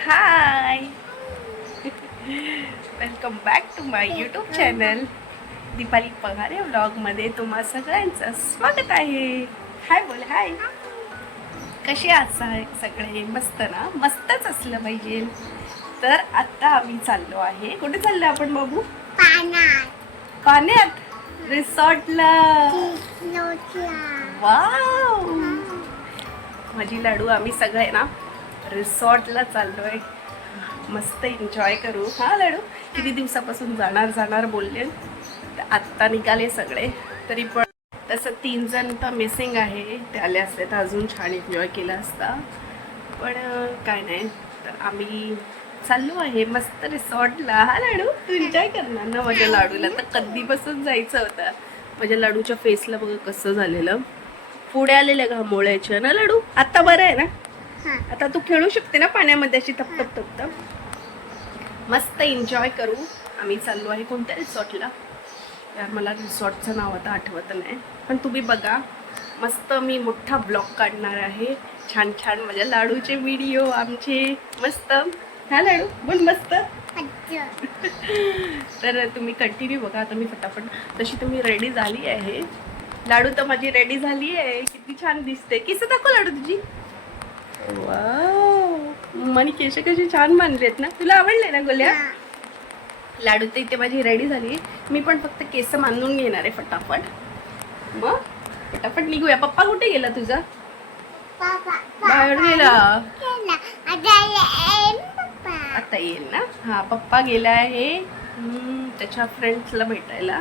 High welcome back to my YouTube channel Deepali Pagare व्लॉगमध्ये तुम्हा सगळ्यांचं स्वागत आहे. हाय बोल. हाय, कसे आहात सगळे? मस्त ना? मस्तच असलं पाहिजे. तर आता आम्ही चाललो आहे. कुठे चाललो आपण बाबू? पाण्यात रिसॉर्टला. वाव, माझी लाडू आम्ही सगळे ना रिसॉर्टला चाललोय. मस्त एन्जॉय करू. हा लाडू, किती दिवसापासून जाणार बोलले, तर आत्ता निघाले सगळे. तरी पण तसं 3 जण तर मिसिंग आहे. ते आले असते तर अजून छान एन्जॉय केला असता, पण काय नाही. तर आम्ही चाललो आहे मस्त रिसॉर्टला. हा लाडू, तू एन्जॉय करणार ना? माझ्या लाडूला तर कधीपासून जायचं होतं. माझ्या लाडूच्या फेसला बघा कसं झालेलं, पुढे आलेल्या घामोळ्याच्या ना लाडू. आता बरं आहे ना? आता तू खेळू शकते ना पाण्यामध्ये अशी तप. मस्त एन्जॉय करू. आम्ही चाललो आहे कोणत्या रिसॉर्टला, यार मला रिसॉर्टचं नाव आता आठवत नाही, पण तुम्ही बघा. मस्त मी मोठा ब्लॉग काढणार आहे. छान छान माझ्या लाडूचे व्हिडिओ आमचे मस्त. हा लाडू बोल मस्त. तर तुम्ही कंटिन्यू बघा. आता मी फटाफट, तशी तुम्ही रेडी झाली आहे. लाडू तर माझी रेडी झाली आहे. किती छान दिसते. किस दाखव लाडू तुझी. वाव, मनी केश कशी छान बांधलेत ना. तुला आवडले ना गोल्या? लाडू तर इथे माझी रेडी झाली. मी पण फक्त केस बांधून घेणार आहे फटाफट. मग फटाफट निघूया. पप्पा कुठे गेला तुझा? बाहेर गेला. आता येईल ना? हा, पप्पा गेला आहे त्याच्या फ्रेंड्सला भेटायला.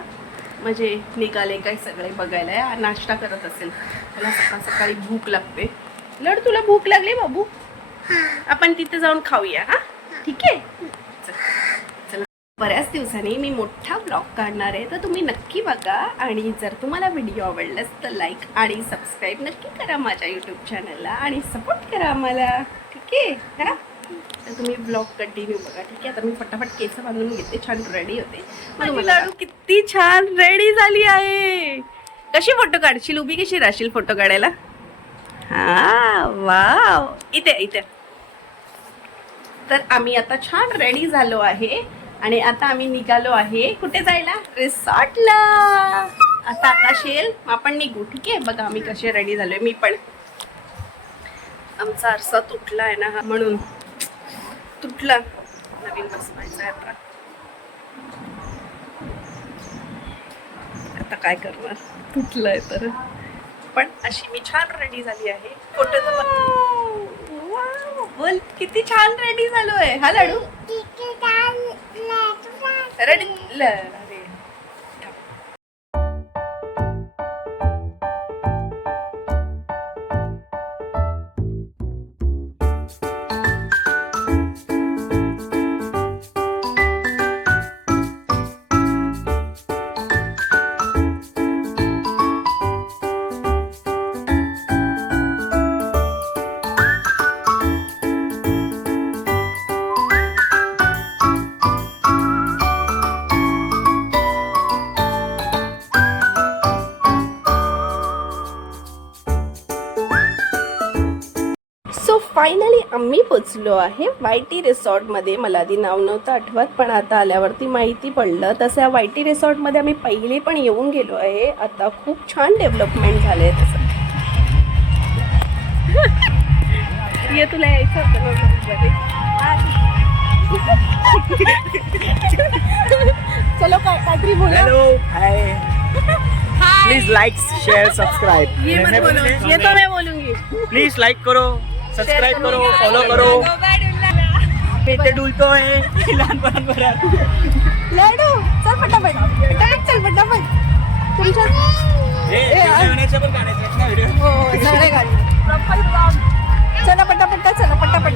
म्हणजे निघाले काय सगळे बघायला. नाश्ता करत असेल. त्याला सकाळ सकाळी भूक लागते. लड, तुला भूक लागली बाबू? आपण तिथे जाऊन खाऊया. हा ठीक आहे. चला, बऱ्याच दिवसांनी मी मोठा ब्लॉग काढणार आहे, तर तुम्ही नक्की बघा. आणि जर तुम्हाला व्हिडिओ आवडलास तर लाईक आणि सबस्क्राईब नक्की करा माझ्या यूट्यूब चॅनलला आणि सपोर्ट करा आम्हाला. ठीक आहे? हा, तर तुम्ही ब्लॉग कंटिन्यू बघा. ठीक आहे. आता मी फटाफट केस बांधून घेते. छान रेडी होते. माझी लाडू किती छान रेडी झाली आहे. कशी फोटो काढशील? उभी कशी राहशील फोटो काढायला? हा, वाव. इथे. तर आम्ही आता छान रेडी झालो आहे आणि आता आम्ही निघालो आहे कुठे जायला? रिसॉर्टला. आता आकाश येईल, आपण निघू. ठीक आहे. बघा आम्ही कसे रेडी झालोय. मी पण, आमचा आरसा तुटला आहे ना, म्हणून तुटला. नवीन बसवायचा आहे आता काय करणार, तुटलंय तर. पण अशी मी छान रेडी झाली आहे. फोटो बोल, किती छान रेडी झालोय. हा लाडू रेडी. फायनली आम्ही पोचलो आहे वायटी रिसॉर्टमध्ये. मला आधी नाव नव्हतं आठवत, पण आता आल्यावरती माहिती पडलं. तसं या वायटी रिसॉर्टमध्ये आम्ही पहिले पण येऊन गेलो आहे. आता खूप छान डेव्हलपमेंट झालं आहे तसं. ये, तुला यायचं होतं चलो काहीतरी बोला. Hello, high. Please like share subscribe. ये मत बोलो, ये तो मैं बोलूंगी. प्लीज लाइक करो, सब्सक्राइब करो, फॉलो करो. पेटे डुलतो है लहानपणावर. लाडू चल फटाफट, चल फटाफट. तुमच्या पण काढायचे ना व्हिडिओ. हो, सगळे गाडी. चला पटापट, चला पटापट.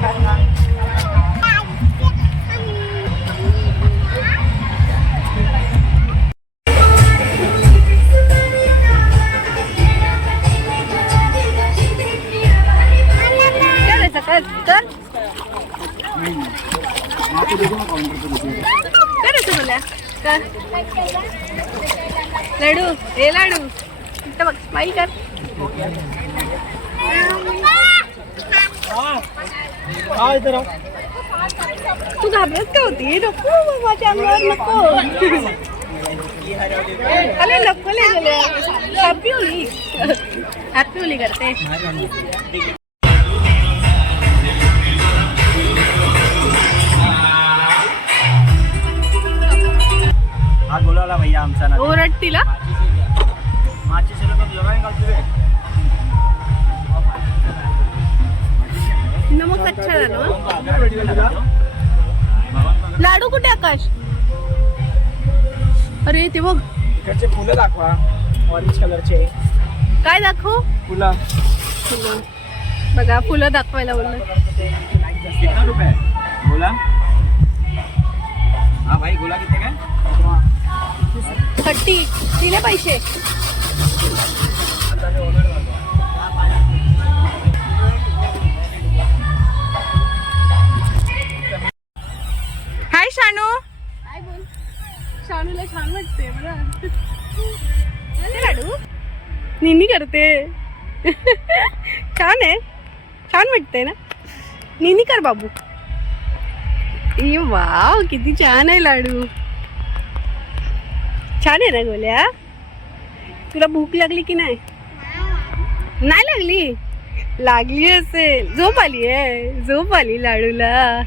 कर बोला कर. लाडू, हे लाडू इथं बघ, स्माईल कर. हाँ इधर आओ. तू घाबरत का होती? नको माझ्या अंगावर नको. अरे नको गेले. Happy Holy. हॅपी होली करते. हा बोलावला भैया आमचा ना ओरडतीला माची चलो तो लगाएंगे घालतोय नमक अच्छा झालं. लाडू कुठे आकाश? अरे ते बघ इकडचे फुलं दाखवा ऑरेंज कलरचे. काय दाखव? फुलं. फुलं बघा. फुलं दाखवायला बोललं. कितना रुपये बोला? हा भाई बोला किती काय? 30 दिले पैसे. हाय शानू. काय बोल? शानूला छान वाटते बरं. लाडू निनी करते. छान आहे. छान वाटते ना. निनी कर बाबू. ए वाव किती छान आहे लाडू. छान आहे ना गोल्या. तुला भूक लागली की नाही? नाही लागली? लागली असेल. झोप आली आहे. झोप आली लाडूला.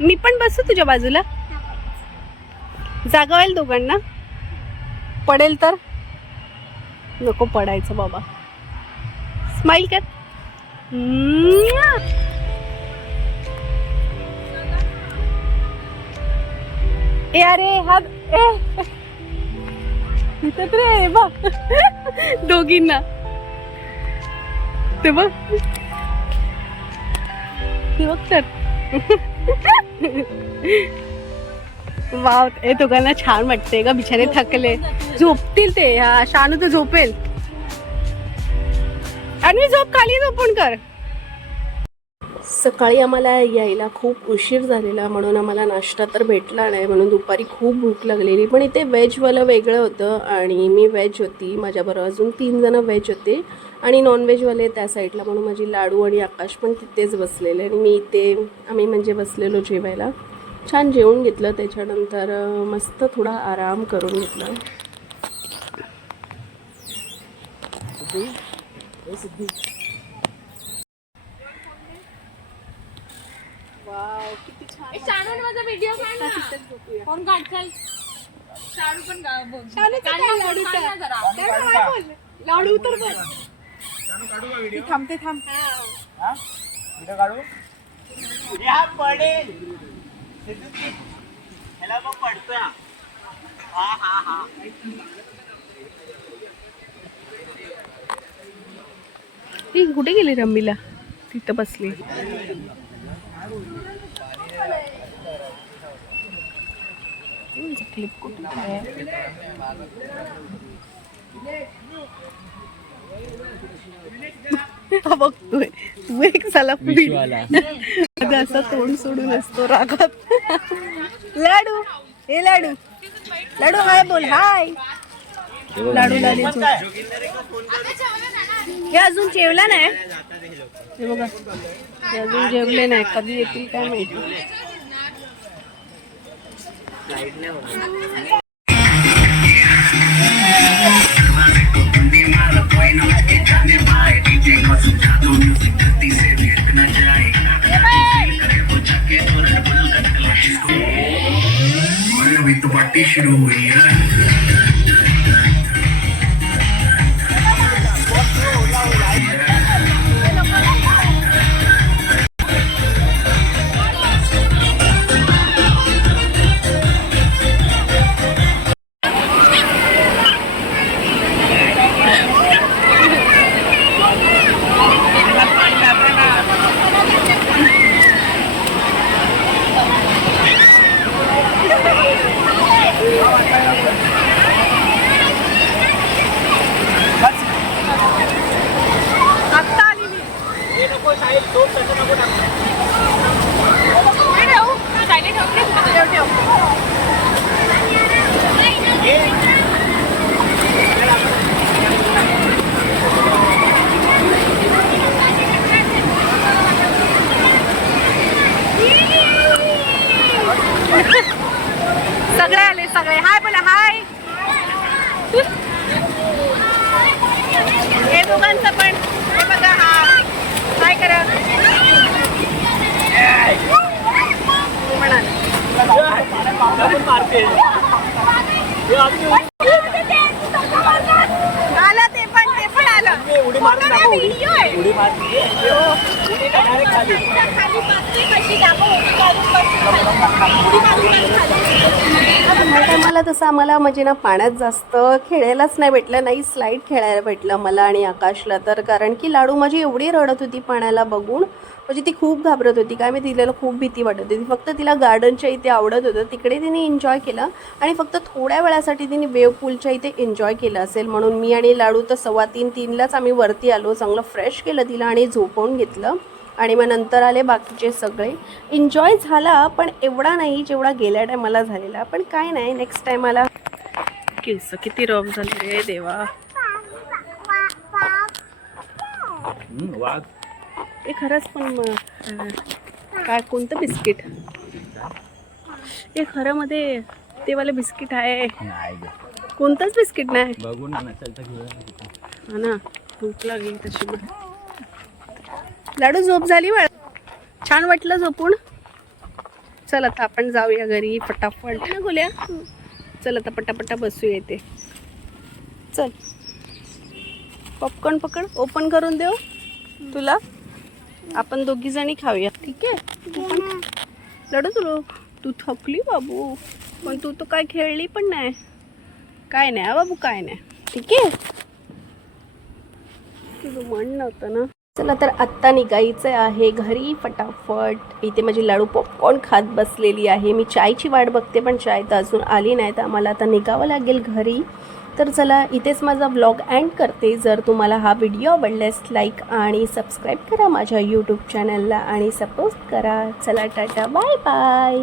मी पण बसू तुझ्या बाजूला. जागा होईल दोघांना. पडेल तर नको पडायचं बाबा. स्माइल कर. ए अरे हा इथं रे बघ दोघींना. ते बघ ते बघ तर. वाव हे दोघांना छान वाटते का. बिचारे थकले. झोपतील ते. हा शानू तर झोपेल. आणि झोप खाली झोपून कर. सकाळी आम्हाला यायला खूप उशीर झालेला म्हणून आम्हाला नाश्ता तर भेटला नाही. म्हणून दुपारी खूप भूक लागलेली. पण इथे व्हेजवालं वेगळं होतं आणि मी व्हेज होती. माझ्याबरोबर अजून 3 जण व्हेज होते आणि नॉनव्हेजवाले त्या साईडला. म्हणून माझी लाडू आणि आकाश पण तिथेच बसलेले आणि मी इथे आम्ही म्हणजे बसलेलो जेवायला. छान जेवून घेतलं. त्याच्यानंतर मस्त थोडा आराम करून घेतला. वाव किती छान. शानू माझा व्हिडिओ काढ ना. कोण काढचाल? शानू पण बोल. लाडू तर बघ. काढू का व्हिडिओ? थांबते थांब. हा व्हिडिओ काढू. या पडेल ह्याला मग पडतोय. हा हा हा ती कुठे गेली रम्मीला? तिथं बसली. क्लिप कुठे बघतोय तू एक साला असं तोंड सोडून असतो रागात. लाडू हे लाडू लाडू हाय बोल. हाय लाडू लाडू. हे अजून जेवला नाही. हे बघा हे अजून जेवले नाही. कधी येतील काय माहिती. शुरू हुई है. सगळे आले सगळे. हाय बोला हाय. हे दोघांचं पण हे बघा. हा काय करा म्हणाले. आलं ते पण आलं. उडी मारून दाखव, उडी. व्हिडिओ आहे. उडी मारली. उडी डायरेक्ट खाली. मला तसं आम्हाला म्हणजे ना पाण्यात जास्त खेळायलाच नाही भेटलं, नाही स्लाईड खेळायला भेटलं मला आणि आकाशला. तर कारण की लाडू माझी एवढी रडत होती पाण्याला बघून, म्हणजे ती खूप घाबरत होती. काय मी तिला खूप भीती वाटत होती. फक्त तिला गार्डनच्या इथे आवडत होतं, तिकडे तिने एन्जॉय केलं आणि फक्त थोड्या वेळासाठी तिने वेव पूलच्या इथे एन्जॉय केलं असेल. म्हणून मी आणि लाडू तर 2:15-3लाच आम्ही वरती आलो. चांगलं फ्रेश केलं तिला आणि झोपवून घेतलं आणि मग नंतर आले बाकीचे सगळे. एन्जॉय झाला पण एवढा नाही जेवढा गेल्या टायमाला झालेला. पण काय नाही, नेक्स्ट टायमाला. केस किती रफ झाले रे देवा. वाघ. हे खरंच पण काय कोणतं बिस्किट हे खरं मध्ये ते वाले बिस्किट आहे? नाही ग. कोणतंच बिस्किट नाही. बघू ना चलता घेऊया. हा ना, भूक लागली तशी. लाडू झोप झाली बाळा? छान वाटलं झोपून? चल आता आपण जाऊया घरी फटाफट ना गोल्या. चल आता पटापटा बसूया इथे. चल पॉपकॉर्न पकड, ओपन करून देऊ तुला. आपण दोघी जणी खाऊया, ठीक आहे? तू पण लाडू तू थकली बाबू, पण तू तर काय खेळली पण नाही. काय नाही बाबू, काय नाही, ठीक आहे? तुझं मन नव्हतं ना. चला तर आत्ता निघायचं आहे घरी फटाफट. इथे माझी लाडू पॉपकॉर्न खात बसलेली आहे. मी चायची वाट बघते पण चाय तर अजून आली नाही, तर आम्हाला आता निघावं लागेल घरी. तर चला इथेच माझा व्लॉग एंड करते. जर तुम्हाला हा व्हिडिओ आवडल्यास लाईक आणि सबस्क्राईब करा माझ्या यूट्यूब चॅनलला आणि सपोर्ट करा. चला टाटा, बाय बाय.